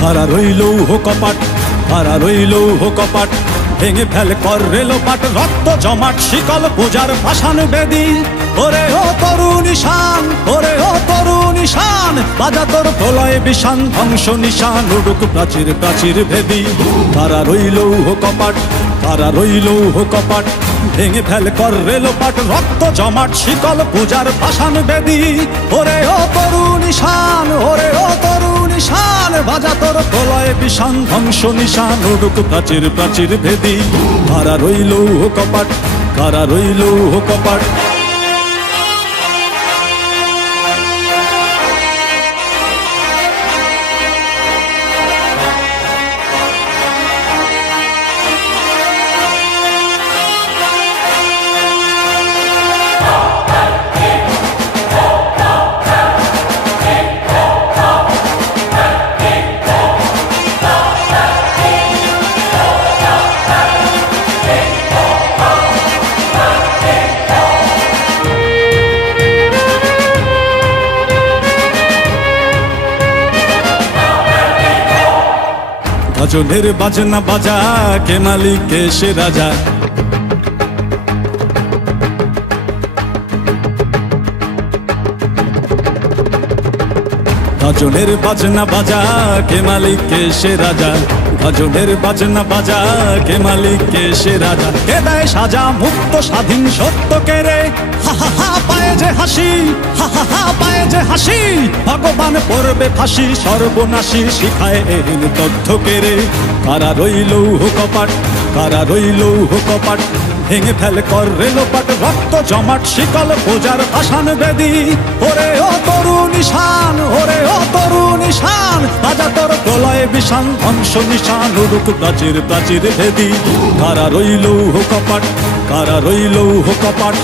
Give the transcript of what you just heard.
কারা রইল কপাট, কারা রইল কপাট, ভেঙে ফেল কর রেলোপাট, রক্ত জমাট শিকল পূজার পাষাণ বেদী। ওরে ও তরু নিশান, ওরে ও তরু নিশান, বাজা তোর প্রলয় বিষান, ধ্বংস নিশান উড়ুক প্রাচীর প্রাচীর ভেদী। কারা রইল কপাট, কারা রইল কপাট, ভেঙে ফেল কর রেলোপাট, রক্ত জমাট শিকল পূজার পাষাণ বেদী। ওরে ও তরু নিশান, ওরে ও তরু নিশান, বাজা তোর প্রলয় বিষান, ধ্বংস নিশান উড়ুক প্রাচীর প্রাচীর ভেদী। কারা রইল কপাট, কারা রইল কপাট। গজলের বাজনা বাজা, কে মালিক কে সে রাজা। গজলের বাজনা বাজা, কে মালিক কে সে রাজা। গজলের বাজনা বাজা, কে মালিক কে সে রাজা। কে দেয় সাজা মুক্ত স্বাধীন সত্য কে রে, হা হা হা পায়ে যে হাসি, হা হা হা পায়ে যে হাসি। ভগবান পড়বে ফাঁসি, সর্বনাশী শিখায় এহীন তথ্য কে রে। কারা রইল কপাট, কারা রইল কপাট, ভেঙে ফেল কর রেলোপাট, রক্ত জমাট শিকল পূজার পাষাণ বেদী। ওরে ও তরু নিশান, ওরে ও তরু নিশান, বাজা তোর প্রলয় বিষান, ধ্বংস নিশান উড়ুক প্রাচীর প্রাচীর ভেদী। কারা রইল কপাট, কারা রইল কপাট।